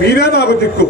మీరే నాకు దిక్కు.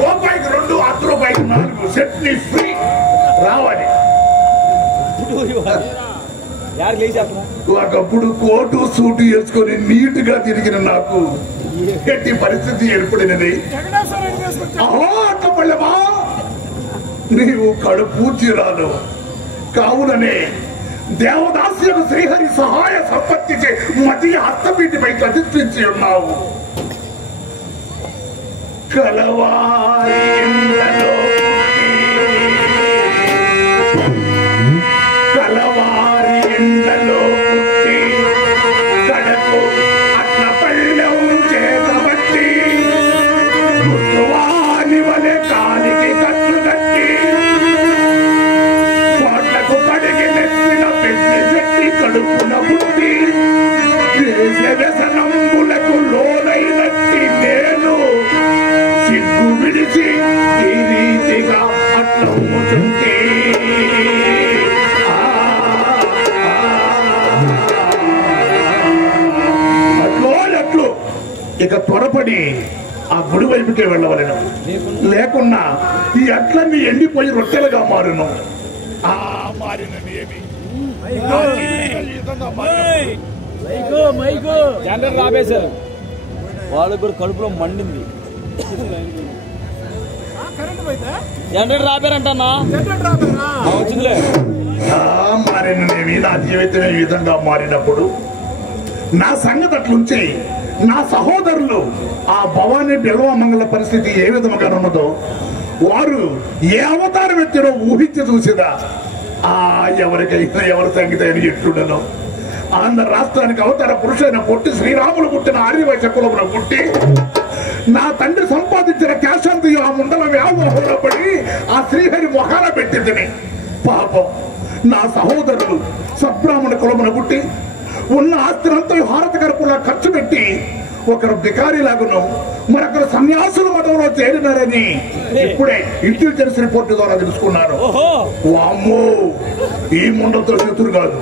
రూపాయికి 2 అర్ధ రూపాయికి 4 సెట్ని ఫ్రీ రావాలి. ఒకప్పుడు కోటు సూటు వేసుకొని నీట్ గా తిరిగిన నాకు ఎట్టి పరిస్థితి ఏర్పడినది. నీవు కడుపూర్చిరాను కావుననే దేవదాస్యకు శ్రీహరి సహాయ సంపత్తిచే మతి హస్తపీఠిపై ప్రతిష్ఠించి ఉన్నావు. కలవారి ఇండ్లలో కలవారి ఇండ్లలో పుట్టి కడకు అట్ల పళ్ళెం చేతబట్టి తెలిసి ఈ రీతిగా అట్లవుతుంటే అట్లు ఇక త్వరపడి ఆ గుడి వైపుకే వెళ్ళవలను, లేకున్నా ఈ అట్లన్నీ ఎండిపోయి రొట్టెలుగా మారును. ఆ మారినవి ఏమి జనరేటర్ రాబేశారు, వాళ్ళకు కూడా కడుపులో మండింది. జనరేటర్ రాబేరంటన్నా వచ్చిందిలే. మారినవి నా జీవితం ఈ విధంగా మారినప్పుడు నా సంగతి అట్లుంచి నా సహోదరులు ఆ భవానీ బిల్వమంగళ పరిస్థితి ఏ విధముగా ఉన్నదో వారు ఏ అవతారం ఎత్తినో ఊహించి చూసిదా ఎవరికైనా ఎవరి సంగీతం ఎట్లుండను. ఆంధ్ర రాష్ట్రానికి అవతార పురుషులైన పుట్టి శ్రీరాములు పుట్టిన ఆర్యవైశ్య కులమున పుట్టి నా తండ్రి సంపాదించిన క్యాషంతి ఆ ముండల వ్యామోహంలో పడి ఆ శ్రీహరి మొహాన పెట్టిందని పాపం నా సహోదరులు సబ్రాహ్మణ కులమున పుట్టి ఉన్న ఆస్తినంతా హారత కరుపులా ఖర్చు పెట్టి ఒకరు బికారీలాగును మరొకరు సన్యాసుల మతంలో చేరినారని ఇప్పుడే ఇంటెలిజెన్స్ రిపోర్ట్ ద్వారా తెలుసుకున్నారు. వామ్మో, ఈ ముండలతో శత్రు కాదు,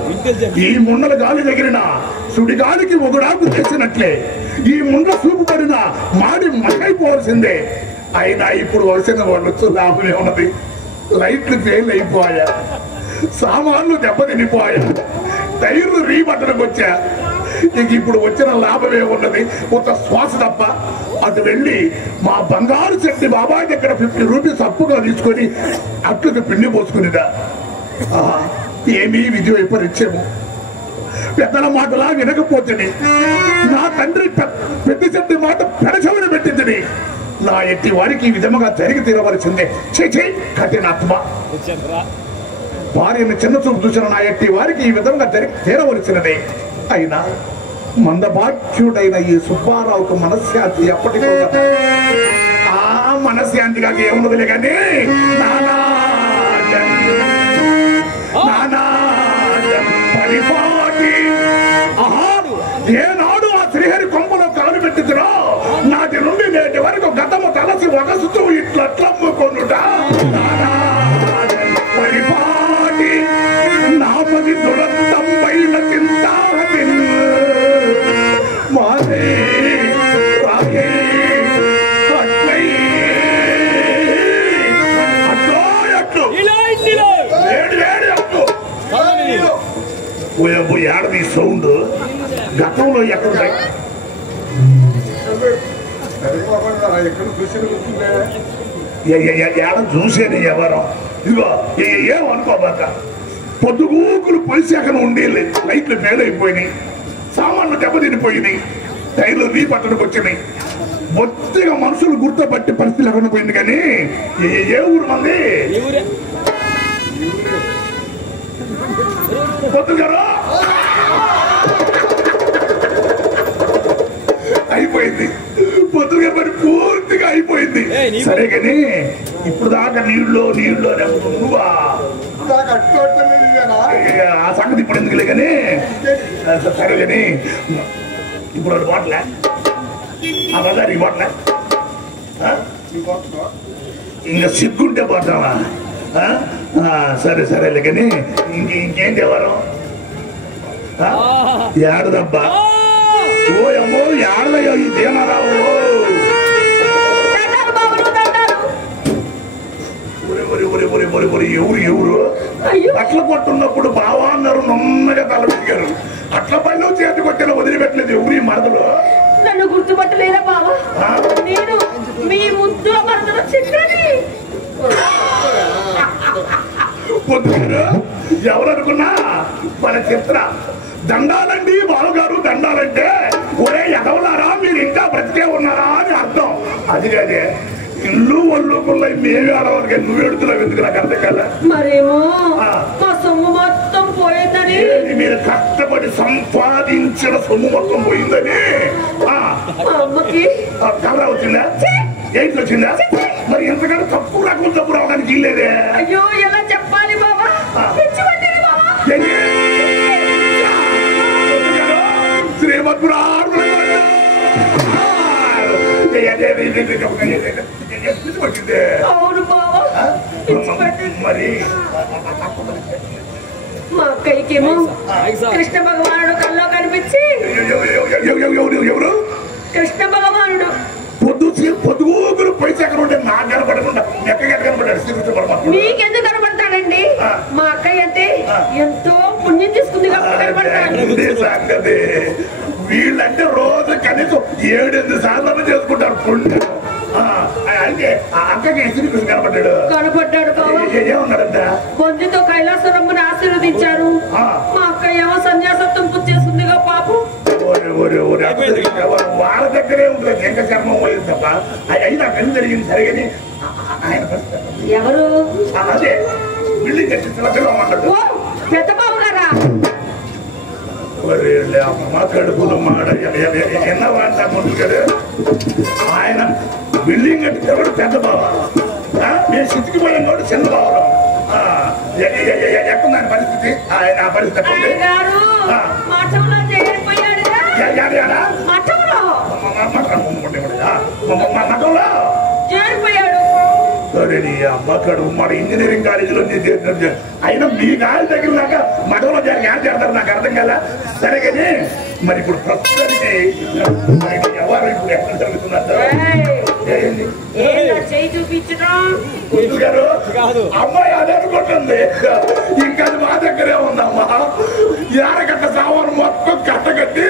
ఈ ముండల గాలి తగిలిన సుడిగాలికి ఒకడాకు చేసినట్లే ఈ ముండ చూపు పడిన మాడి మకైపోవాల్సిందే. అయినా ఇప్పుడు వచ్చిన వాళ్ళు లాభమే ఉన్నది. లైట్లు ఫెయిల్ అయిపోయా, సామాన్లు దెబ్బతినిపోయా, టైర్లు రీబట్టడానికి వచ్చా. ఇక ఇప్పుడు వచ్చిన లాభమే ఉన్నది, కొంత శ్వాస తప్ప. అటు వెళ్ళి మా బంగారు చెట్టి బాబాయ్ దగ్గర 50 రూపీస్ అప్పుగా తీసుకొని అట్లకు పిండి పోసుకునిదా. ఏమీ విధి వైపరీత్యము. పెద్దల మాటలా వినకపోతుంది. నా తండ్రి పెద్ద చెట్టి మాట పెడచవని పెట్టింది. నా ఎట్టి వారికి ఈ విధముగా జరిగి తీరవలసిందే. చేయి కఠినాత్మ. భార్యను చిన్న చూపు చూసిన నా ఎట్టి వారికి ఈ విధంగా జరిగి తీరవలసినదే. అయినా మందభాగ్యుడైన ఈ సుబ్బారావుకు మనశ్శాంతి ఎప్పటికో ఆ మనశ్శాంతిగా ఏమున్నదిలే కానీ పరిపాటి ఏనాడు ఆ శ్రీహరి కొంపలో కాలు పెట్టించునో నాటి నుండి నేటి వరకు గతము తలసి వగసుతూ ఇట్లట్లమ్ముకొనుట పరిపాటి నాపది దురంతంపైన చింతాహతి మాదే రాగే అట్లై అట్లో అట్లు వేడి వేడి అట్లు ఏడది సౌండ్ గతంలో ఎక్కడ ఏడ చూసేది ఎవరో ఇదిగో ఏమనుకోబాక పొద్దుగూకులు పరిశాఖను ఉండి లైట్లు ఫెయిల్ అయిపోయినాయి, సామాన్లు దెబ్బతినిపోయినాయి, టైర్లు రీపట్టడానికి వచ్చినాయి. బొత్తిగా మనుషులు గుర్తుపట్టి పరిస్థితి లేకుండా పోయింది. కానీ ఏ ఊరు మంది పొద్దుగారు అయిపోయింది. పొద్దుగా మరి పూర్తిగా అయిపోయింది. సరే కానీ ఇప్పుడు దాకా నీళ్ళు నువ్వా ఆ సంగతి ఇప్పుడు ఎందుకులే కానీ సరే కానీ ఇప్పుడు అది బాటలే ఆ బజార్ ఈ బాటలే ఇంకా సిగ్గుంటే పోతావా? సరే సరేలే కానీ ఇంకేం చేవారు ఏడదబ్బా ఓయమ్మో ఏడదయ్యో ఈ దేనారావు ఎవరు అట్ల కొట్టున్నప్పుడు బావా అన్నారు, నమ్మగా తల పెట్టారు. అట్ల పైన చేతి కొట్టిన వదిలిపెట్టలేదు ఎవరి మరదలు. నన్ను గుర్తుపట్టలేదా బావా? నేను మీ ముద్దుల మరదలు చిన్నది. ఎవరనుకున్నా మన చిత్ర దండాలండి బావగారు, దండాలంటే ఒరే ఎదవలారా మీరు ఇంకా బ్రతికే ఉన్నారా అని అర్థం. అది కాదే ఇల్లు ఒళ్ళుకుల్లో మేమే ఆడవారికి నువ్వు ఎడుతున్నావు ఎందుకు నాకు అర్థం కదా. మరేమో మా సొమ్ము మొత్తం పోయిందని, మీరు కష్టపడి సంపాదించిన సొమ్ము మొత్తం పోయిందని అమ్మకి కలరా వచ్చిందా? ఏంటి వచ్చిందా? మరి ఎంతకంటే తప్పు రకం తప్పు రావడానికి ఇల్లేదే. అయ్యో ఎలా చెప్పాలి బాబా? శ్రీమద్పురా పిచ్చి పట్టిందే. అవును బావా, పిచ్చి పట్టింది. మరి మా అక్కయ్యకేమో కృష్ణ భగవానుడు కల్లో కనిపించి, ఎవరు కృష్ణ భగవానుడు పొద్దుగూగులు పైసా ఎక్కడ ఉంటే నాకు కనపడకుండా ఎక్కడ కనపడ్డాడు శ్రీకృష్ణ పరమాత్మ. మీకెందుకు కనపడతాడండి? మా అక్కయ్య అంటే ఎంతో పుణ్యం తీసుకుంది కాబట్టి కనపడతాడు. సంగతి వీళ్ళంటే రోజు కనీసం 7-8 సార్లు చేసుకుంటారు పుణ్యం. అయితే అక్కకి శ్రీకృష్ణ కనపడ్డాడు. కనపడ్డాడు బావా. ఏమన్నాడంట? బొందితో కైలాసరమ్మని ఆశీర్వదించారు. మా అక్కయ్య ఏమో సన్యాసత్వం పుచ్చేస్తుందిగా పాపం. వాళ్ళ దగ్గరే ఉంటుంది ఇంకా చర్మం పోయింది తప్ప. అయినా పని జరిగింది సరిగని ఆయన ఎవరు? అదే బిల్డింగ్ కట్టించమంటాడు. ఓ పెద్ద బాబు గారా? అమ్మ కడుపులు మాడ ఎన్నవాంట ముందుగారు ఆయన బిల్డింగ్ కట్టించేవాడు పెద్ద బావ. మేము సిద్ధికిపోయాం కాబట్టి చిన్న బావరం. ఎక్కడ దాని పరిస్థితి? ఆయన ఆ పరిస్థితి మఠంలో చేరిపోయాడు. సరే నీ అమ్మ కడుపు మన ఇంజనీరింగ్ కాలేజీలో అయినా మీ గాలి తగిలినాక మఠంలో చేస్తారు నాకు అర్థం కదా. సరే కానీ మరి ఇప్పుడు ప్రస్తుతానికి ఎవరు ఇప్పుడు ఎక్కడ జరుగుతున్నారు? చేయి చూపించడం గారు అమ్మాయి అదే అనుకుంటుంది. ఇంకా అది మా దగ్గరే ఉందమ్మా. యారగట్ట సామాను మొత్తం కట్టగట్టి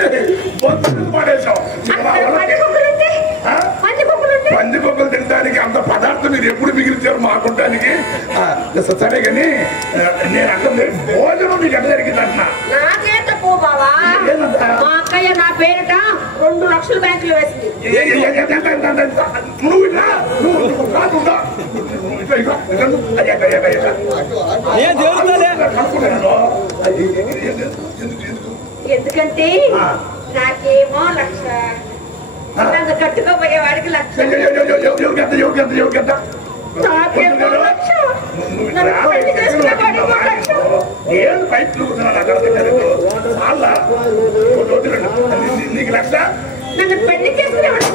బొత్తులు పడేసాం. పందికొక్కలు తినడానికి అంత పదార్థం మీరు ఎప్పుడు మిగిలిచారు మాకుంటానికి? సరే కానీ నేను అంటే భోజనం మీకు ఎట్లా జరిగింది అంటున్నా. నాకేంత పో బావా, మా అక్కయ్య నా పేరిట 2 లక్షలు బ్యాంకులో వేసింది. నువ్వు ఇట్లా రాకుండా ఎందుకంటే నాకేమో 1,00,000, నన్ను కట్టుకోబోయే వాడికి 1,00,000. నాకేమో 1,00,000. ఏం పైపు నీకు 1,00,000 నన్ను పెళ్లి చేసుకునేవాడు.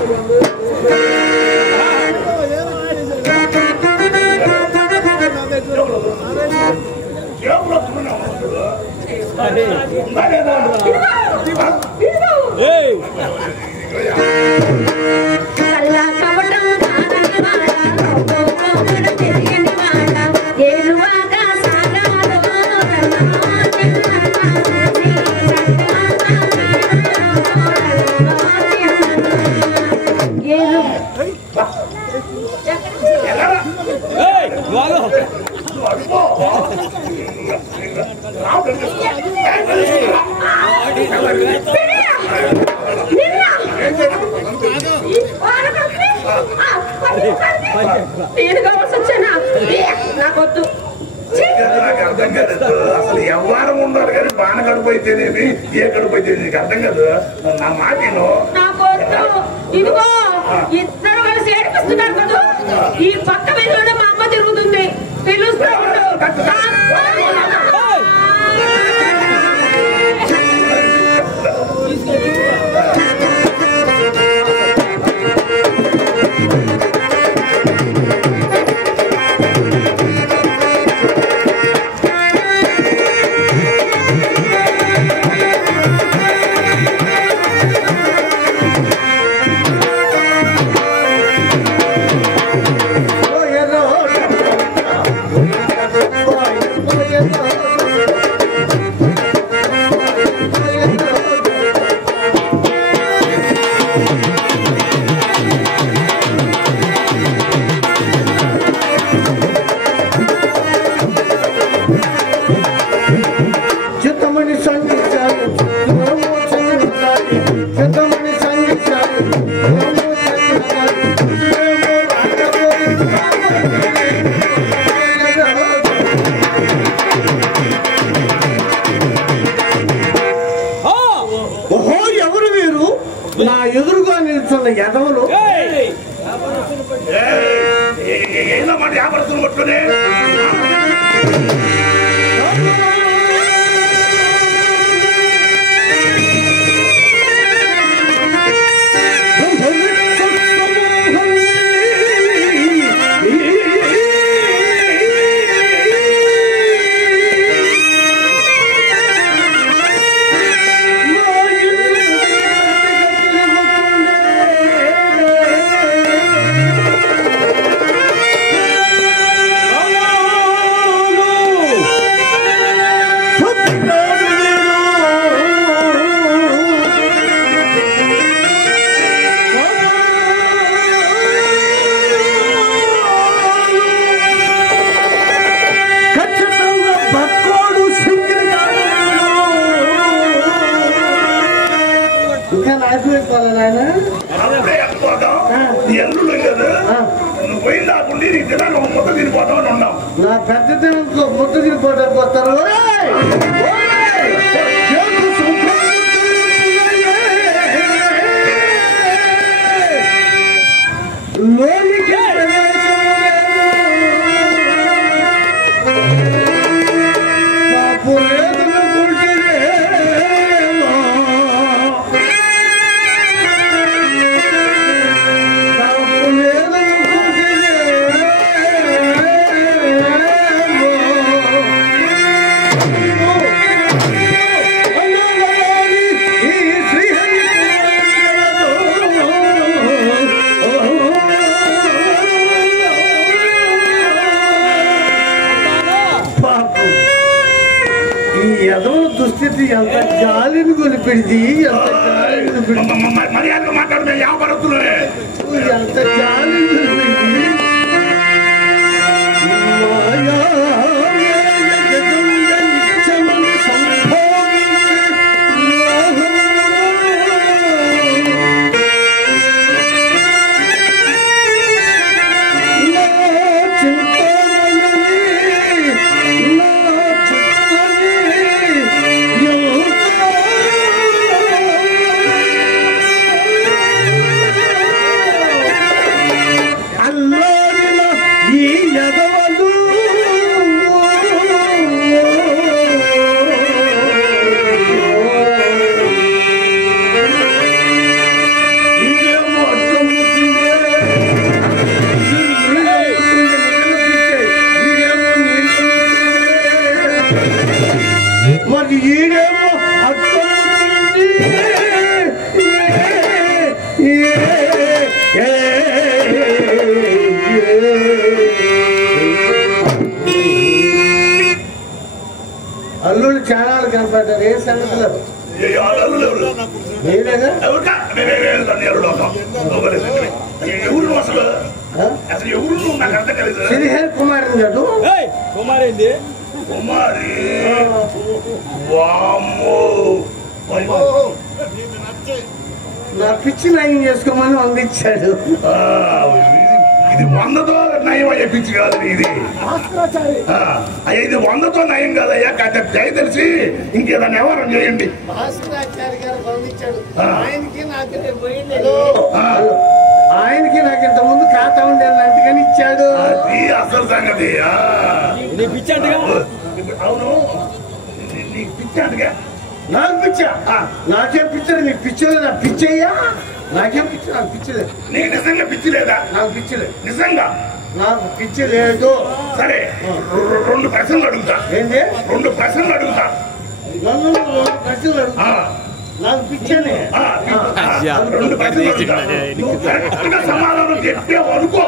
నేను కావాల్సి వచ్చానా? నాకొద్దు. నాకు అర్థం కాదు. అసలు ఎవరు ఉన్నారు కానీ బాణ కడుపు అయితేనేమి ఏ కడుపు అయితే నీకు అర్థం కాదు. నా మాటను నాకొద్దు. ఇదిగో ఇద్దరు కలిసి ఏడిపిస్తున్నారు కదా. ఈ పక్క వీధిలోనే మా అమ్మ తిరుగుతుంది. పిలుస్తా ఉండు. నా ఎదురుగా నిల్చున్న యదవులు ఏదో మాట వ్యాపారస్తులు పట్టుకునే మళ్ళీ నీ తినాలి ముద్ద తినిపోతామని ఉన్నాం. నా పెద్ద దినంతో ముద్ద తినిపోవడానికి వస్తారు. లోనికి దుస్థితి ఎంత జాలిని కొలిపెడిది, మర్యాద మాట్లాడితే వ్యాపారస్తులే ఎంత జాలిని కొలిపెడిది. మరి ఈడేమో అల్లుడు చాలా కనపడ్డారు. ఏ సంగతిలో మీరేగా శ్రీహరి కుమార్ కాదు కుమారేంది కుమారి వామ్మో నా పిచ్చి నయం చేసుకోమని అందించాడు. ఇది 100తో నయం అయ్యే పిచ్చి కాదు ఇది. అయ్యా ఇది 100తో నయం కాదయ్యా. దయతలిసి ఇంకేదన్నా వ్యవహారం చేయండి. ఆయనకి నాకు ఇంత ముందు ఖాతా ఉండేది అందుకని ఇచ్చాడు. అది అసలు సంగతి. అవును నీకు పిచ్చాడుగా. నాకు పిచ్చా? నాకేం పిచ్చలేదు. నీకు పిచ్చలేదు. నాకు పిచ్చయ్యా? నాకేం పిచ్చి? నాకు పిచ్చలేదు. నీకు నిజంగా పిచ్చి లేదా? నాకు పిచ్చలేదు. నిజంగా నాకు పిచ్చి లేదు. సరే 2 ప్రశ్నలు అడుగుతా. ఏంటి? 2 ప్రశ్నలు అడుగుతా. నన్ను 2 ప్రశ్నలు అడుగుతా. నాకు పిచ్చని 2 ప్రశ్నలు అడుగుతా. నువ్వు కరెక్ట్గా సమాధానం చెప్పేవనుకో.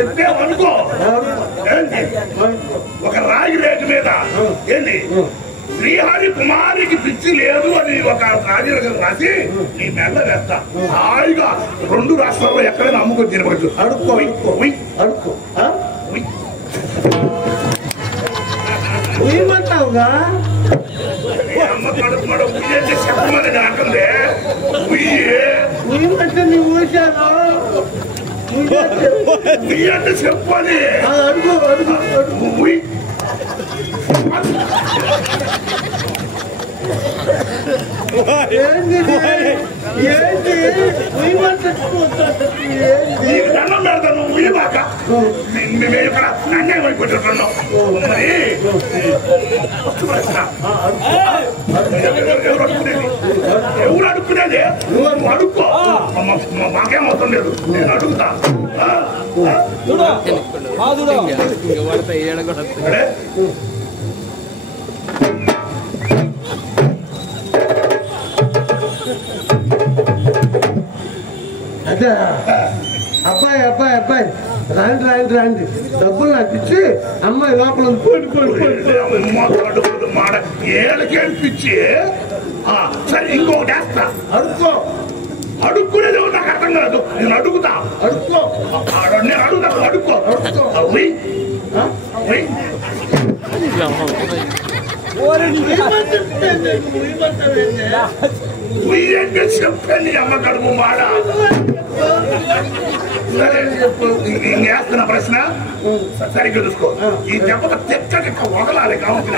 చెప్పేవనుకో ఏంటి ఒక రాగి రేటు మీద ఏంటి శ్రీహరి కుమారికి పిచ్చి లేదు అని ఒక రాజీలకం రాసి నీ మెల్ల వేస్తా. హాయిగా 2 రాష్ట్రాల్లో ఎక్కడైనా అమ్ముకొని తినవచ్చు. అడుక్కో అడుక్కో ఏమంటావుగా? అమ్మ కడుపున్నాడు ఉయ్యంటే చెప్పమని నాకుందే. ఉయ్యమంటే నీ ఊసాను. ఉయ్యంటే చెప్పని అడుగు అడుగు అడుగు. ఉయ్ ఏంటి ఏంటి ఉయ్యమంటే నీకు దండం పెడతా. నువ్వు ఉయ్యబాక. మేము ఇక్కడ అన్యాయం అయిపోతున్నాం. మరి ఎవరు అడుక్కునేది? నువ్వు అడుక్కో. మాకేమవుతాం లేదు. నేను అడుగుతా. అదే అబ్బాయి అబ్బాయి అబ్బాయి రాండి రాండి రాండి. డబ్బులు నాకు ఇచ్చి అమ్మాయి లోపల మాడ ఏళ్ళకేల్పించి సరే ఇంకొకటి వేస్తా. అడుక్కో. అడుక్కునేది నాకు అర్థం కాదు. నేను అడుగుతా. అడుక్కో. నేను అడుగుతా. అడుక్కో. అడుక్కో. చెప్పండి అమ్మ కడుపు మాడ. ఇంకేస్తున్న ప్రశ్న సరిగ్గా చూసుకో. ఈ దెబ్బ తెక్క వదలాలి కావాలి.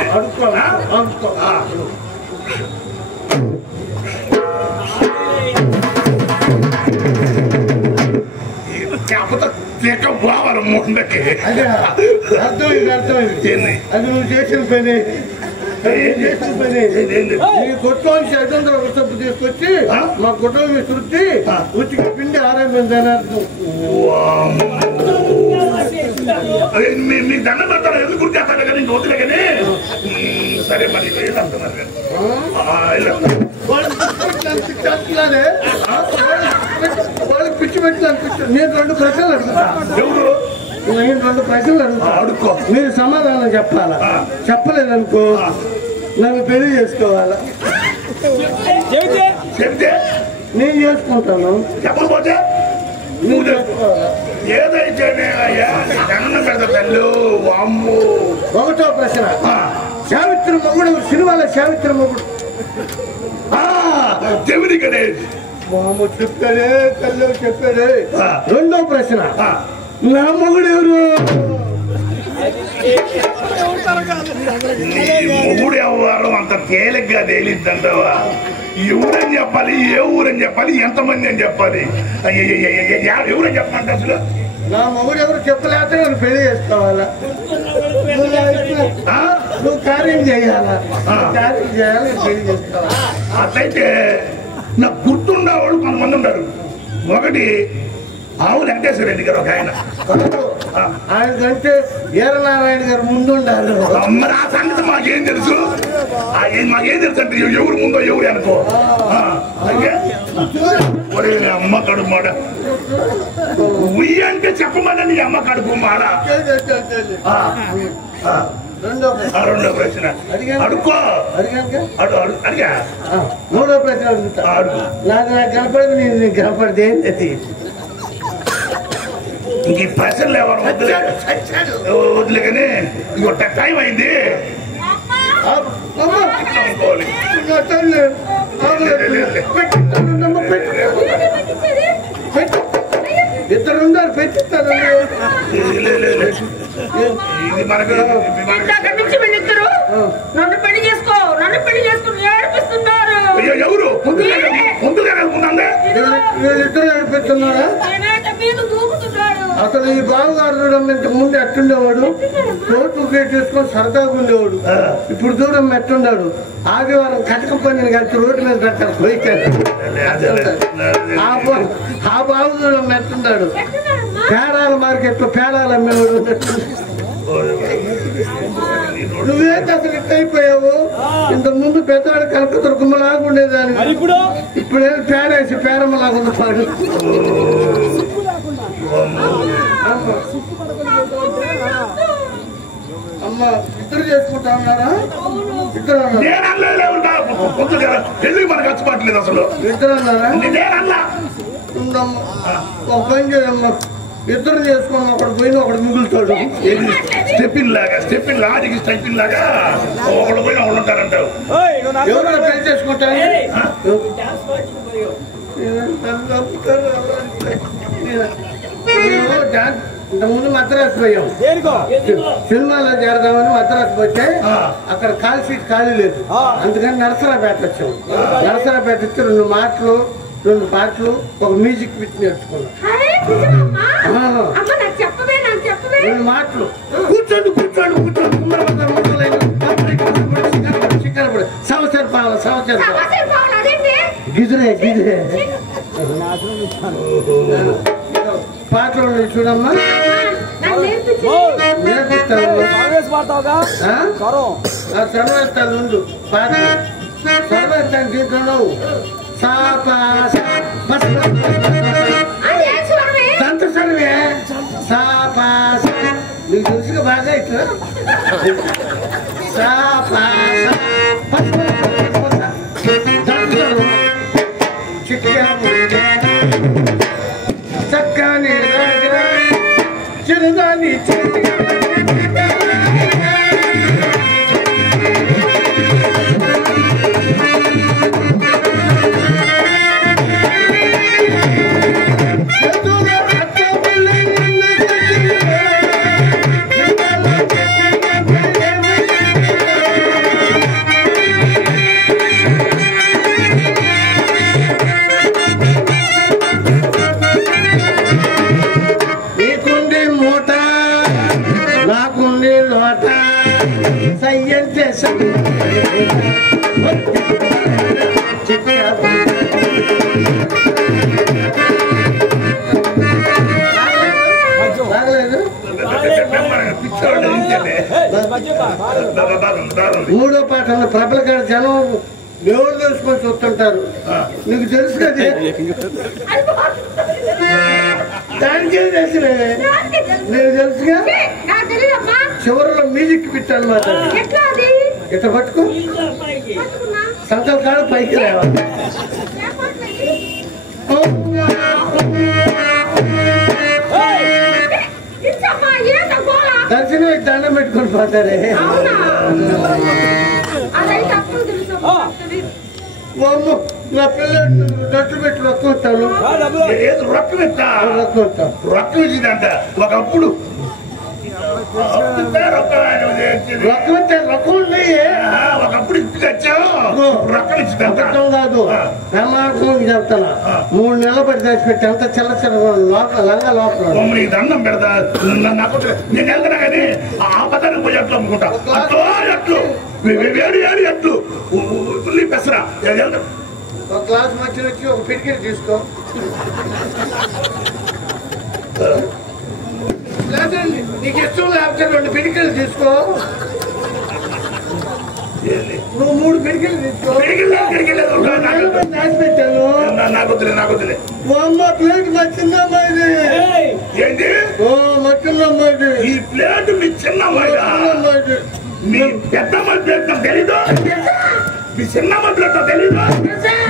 కాకపోతే తెక్క పోవాలి ముందకి. అర్థమైంది. అది నువ్వు చేసిన పని. కొట్లో 500 సబ్బు తీసుకొచ్చి మా గుట్టల మీద తుడిచి ఉచికి పిండి ఆరోగ్యం అర్థం. మీకు దండం పెడతాడు ఎందుకు గుర్తు చేస్తాడు కానీ ఇంక వదిలే కానీ. సరే మరి అంటున్నారు వాళ్ళకి పిచ్చి పెట్టి అనిపిస్తుంది. నేను 2 ప్రశ్నలు అడుగుతా. ఎవరు? నేను 2 ప్రశ్నలు అడుగుతా. అడుక్కో. మీరు సమాధానం చెప్పాలా? చెప్పలేదనుకో నన్ను పెళ్లి చేసుకోవాలా? చెప్తే నేను చేసుకుంటాను. చెప్పకపోతే నువ్వు చేసుకోవాలా? ఏదైతే దండం పెడతా తల్లు. అమ్ము. 1వ ప్రశ్న. సావిత్రి మొగుడు సినిమాలో సావిత్రి మొగుడు చెవిడి కదే మామ చెప్పాడే తల్లి చెప్పాడే. 2వ ప్రశ్న. నా మొగుడు ఎవరు? మొగుడు ఎవరు అంత తేలిగ్గా తేలిద్దంటావా? ఎవరని చెప్పాలి? ఏ ఊరని చెప్పాలి? ఎంతమంది అని చెప్పాలి? ఎవరని చెప్పమంటే అసలు నా మొగుడు ఎవరు చెప్పలేకపోతే నేను పెళ్లి చేసుకోవాలా? నువ్వు కార్యం చేయాలా? కార్యం చేయాలి పెళ్లి చేసుకోవాలా? అట్లయితే నాకు గుర్తుండేవాళ్ళు కొంతమంది ఉంటారు. ఒకటి ఆవు వెంకటేశ్వర రెడ్డి గారు ఒక ఆయన. ఆయన కంటే వీరనారాయణ గారు ముందు ఉండాలి. మరి ఆ సంగతి మాకేం తెలుసు? మాకేం తెలుసు అంటే ఎవరు ముందో ఎవరు అనుకో. ఒరే అమ్మ కడుపు మాడ ఉయ్యి అంటే చెప్పమని నీ అమ్మ కడుపు మాడ. 2వ ప్రశ్న అడుక్కో. అడిగా 3వ ప్రశ్న అడుగుతా. నాకు కనపడదు నేను కనపడితే ఏంటి? ఇంక ఈ ప్రశ్నలు ఎవరు వదిలే కానీ ఇంకొక టైం అయింది. ఇద్దరున్నారు పెట్టిస్తాను. ఇది మనకి నన్ను పెళ్లి చేసుకో ఏడిపిస్తున్నారు. ఎవరు ముందుగా వీళ్ళిద్దరు ఏడిపిస్తున్నారా? అసలు ఈ బావగారు ఇంతకు ముందు ఎట్టుండేవాడు? కోర్టు గేట్ వేసుకొని సరదాగా ఉండేవాడు. ఇప్పుడు దూరం ఎట్టున్నాడు. ఆదివారం కటక పని కలిసి రోడ్డు మీద పెట్టారు పోయిచ్చారు. ఆ బావు దూరం ఎట్టున్నాడు. పేడాల మార్కెట్ లో పేడాలు అమ్మేవాడు. నువ్వేంటి అసలు ఇట్ అయిపోయావు? ఇంతకు ముందు పెద్దవాడు కనక దుర్గమ్మలాగా ఉండేదాన్ని. ఇప్పుడేమో పేడేసి పేరమ్మలాగా ఉంది పాడు. అమ్మ ఇద్దరు చేసుకుంటా ఉన్నారా? ఇద్దరు మనకు వచ్చుకోవట్లేదు అసలు. ఇద్దరు అన్నారా? ఒక పని చేయమ్మా, ఇద్దరు చేసుకుని ఒకడు పోయిన ఒకడు మిగులుతాడు. స్టెప్పిన్ లాగా స్టెప్పిన్ లాగా ఒకడు పోయిన ఒకడు ఉంటారంటావు. ఎవరైనా పెళ్లి చేసుకుంటారు? ఇంతకుముందు మద్రాసు పోయాం. సినిమాలో చేరదామని మద్రాసు పోతే అక్కడ కాల్ సీట్ ఖాళీ లేదు. అందుకని నరసరాపేట వచ్చాం. నరసరాపేట వచ్చి 2 మాటలు 2 పాటలు ఒక మ్యూజిక్ పిచ్ నేర్చుకున్నాం. 2 మాటలు కూర్చోండి సంవత్సర పాల గిదిరే పాటలు చూడమ్మా సర్వేస్తాను ముందు పాట సర్వేస్తాను. దీంట్లో సంత సర్వే సాపాస నీకు తెలుసుగా బాగా ఇట్లా సాపాస చక్కని చిరుదాని మూడో పాటలో ప్రబల గారి జనం దేవుడు తెలుసుకొని చూస్తుంటారు. నీకు తెలుసు కదా, దానికే తెలుసులే, నీకు తెలుసుగా. చివరిలో మ్యూజిక్ పిట్ అనమాట. ఇట్లా పట్టుకో, సంకల కాడ పైకి లేవాలి. దర్శనం దండం పెట్టుకొని పోతారే. నా పిల్లలు డబ్బు పెట్టి రొక్కొస్తాను. రొక్కం ఇచ్చిందంట ఒకప్పుడు. రొక్కం ఉన్నాయి ఒకప్పుడు ఇచ్చావు రొక్కం ఇచ్చిందంట కాదు. ప్రమాణం చెప్తాను. 3 నెలలు పడి తెచ్చిపెట్టి అంత చిల్ల చిల్ల లోపల లంగా లోపల దండం పెడతా. నాకు నేను వెళ్తున్నా కానీ ఆ పదానికి పోయి ఎట్లు అమ్ముకుంటా. ఎట్లు వేడి వేడి ఎట్లు ఉల్లి పెసరా. ఒక గ్లాస్ మధ్య వచ్చి ఒక పిడికిలు తీసుకో. లేదండి నీకు ఇష్టం లేకపోతే 2 పిడికిలు తీసుకో. నువ్వు 3 పిడికిలు తీసుకో. పెట్టాను. నాకు అమ్మ ప్లేట్ మచ్చిందమ్మా ఇది. ఏంటి మచ్చిందమ్మా ఇది. ఈ ప్లేట్ మీ చిన్నమ్మా ఇది. మీ పెద్దమ్మ ప్లేట్ నాకు తెలీదు. మీ చిన్నమ్మ ప్లేట్ నాకు తెలీదు.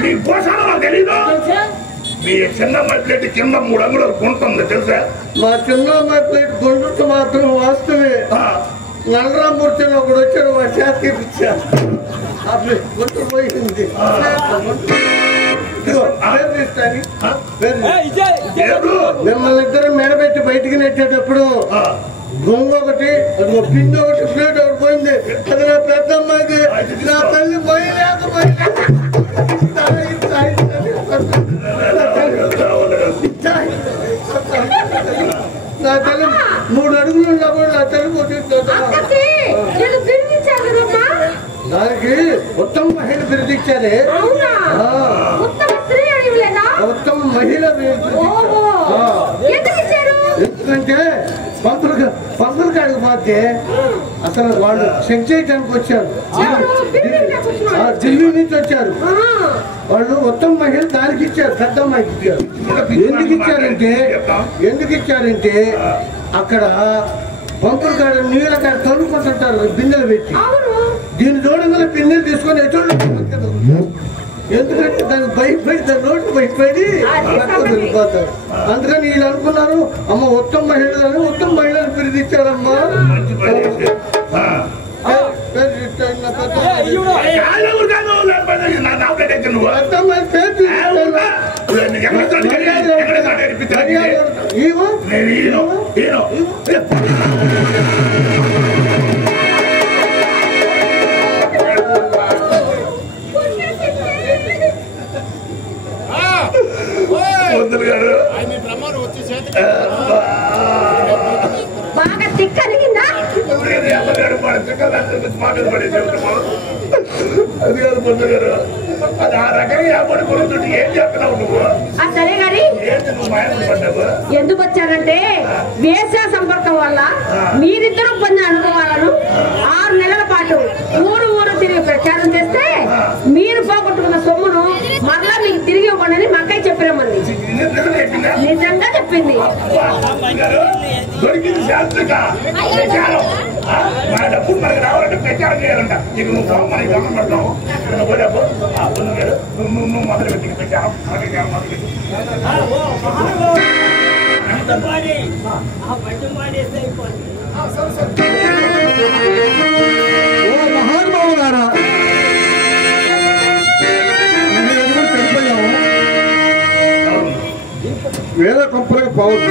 మీ పోషణ నాకు తెలీదు. మీ చిన్నమ్మ ప్లేట్ కింద 3 అంగుళాలు గుంటుంది తెలుసా. మా చిన్నమ్మ ప్లేట్ గుంటు మాత్రం వాస్తవే. నల్లరామూర్తి ఒకడు వచ్చాడు, మా చేత తీపిచ్చాడు. ఆ ప్లేట్ గుంటు పోయింది. మిమ్మల్ని ఇద్దరు మెడబెట్టి బయటికి నెట్టేటప్పుడు గొంగ ఒకటి, పిండి ఒకటి, ప్లేట్ ఒకటి పోయింది. అది నా పెద్దమ్మాయిది. నా తల్లి పోయలేకపోయింది. నా తల్లి 3 అడుగులు ఉన్నా కూడా నా తల్లి కొట్టింది. దానికి ఉత్తమ మహిళ బిరుదిచ్చారే. ఉత్తమ మహిళ ఎందుకంటే పంతులు కాడికి పోతే అసలు వాళ్ళు చెక్ చేయడానికి వచ్చారు. ఢిల్లీ నుంచి వచ్చారు వాళ్ళు. ఉత్తమ మహిళ దానికి ఇచ్చారు, పెద్ద అమ్మాయికి ఇచ్చారు. ఎందుకు ఇచ్చారంటే అక్కడ పంపులు కాడ నీళ్ళ కాడ తొలుకుంటుంటారు బిందెలు పెట్టి. దీన్ని చూడగానే బిందెలు తీసుకొని ఎందుకంటే దాన్ని భయపడి దాని నోట్లు భయపడి వెళ్ళిపోతారు. అందుకని వీళ్ళు అనుకున్నారు అమ్మ ఉత్తమ మహిళలని ఉత్తమ మహిళని పిలిపించారమ్మా. బాగా తిక్కలిగిందా? అది కాదు పొద్దు గారు, అది ఆ రకంగా పడుకోవడం ఏం చెప్తున్నావు నువ్వు? సరే గాని ఏంటి నువ్వు మాయలు పడ్డావు? ఎందుకు వచ్చారంటే వేసా సంపర్కం వల్ల మీరిద్దరూ పొందిన అనుభవాలను 6 నెలల పాటు ఊరు తిరిగి ప్రచారం చేస్తే మీరు పోగొట్టుకున్న సొమ్మును మరలా మీకు తిరిగి ఇవ్వండి మా అక్కయ్య చెప్పిరమ్మంది. నిజంగా చెప్పింది. దొరికింది శాస్త్రిక ప్రచారం. మన డబ్బులు మనకి రావాలంటే ప్రచారం చేయాలంట. ఇక నువ్వు మనకి గమనం పడతావు. నువ్వు పోయావు నువ్వు మొదలు పెట్టి ప్రచారం మహానుభావు గారా, చనిపోయాము. వేరే కంపెనీకి పోవద్దు.